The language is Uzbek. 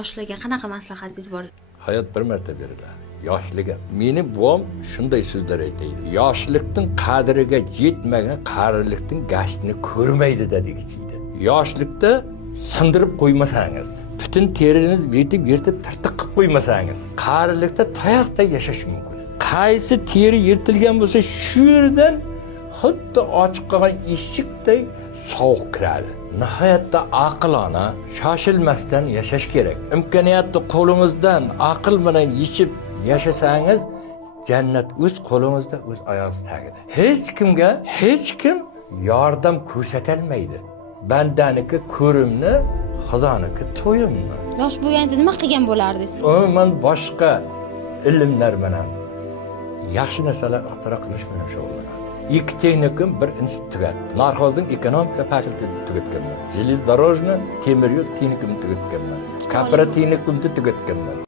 yoshlarga qanaqa maslahatingiz bor? Hayot bir marta beriladi. Yoshliga. Meni buvam shunday so'zlar aytaydi. Yoshlikning qadriga yetmagan qarilikning gashtini ko'rmaydi dedigiciydi. Yoshlikda sindirib qo'ymasangiz, butun teriniz yetib tirtiq qilib qo'ymasangiz, qarilikda tayoqda yashash mumkin. Qaysi teri yirtilgan bo'lsa, shu yerdan xuddi ochiq qolgan eshikday sovuq kiradi. Nihoyatda aqlona, shoshilmasdan yashash kerak. Imkoniyatni qo'lingizdan aql bilan yechib yashasangiz, jannat o'z qo'lingizda, o'z oyog'ingiz tagida. Hech kim yordam ko'rsata olmaydi. Bandaniki ko'rimni, Xudoniki to'yimni. Yosh bo'lganingizda nima qilgan bo'lardingiz? Men boshqa ilmlar bilan yaxshi narsalar ixtiro qilish bilan shug'ullanaman. İki texnikum, bir institut tugatdim. Narxozning ekonomika fakultetini tugatganman. Железнодорожный temir yo'l texnikumini tugatganman. Kooperativ texnikumni tugatganman.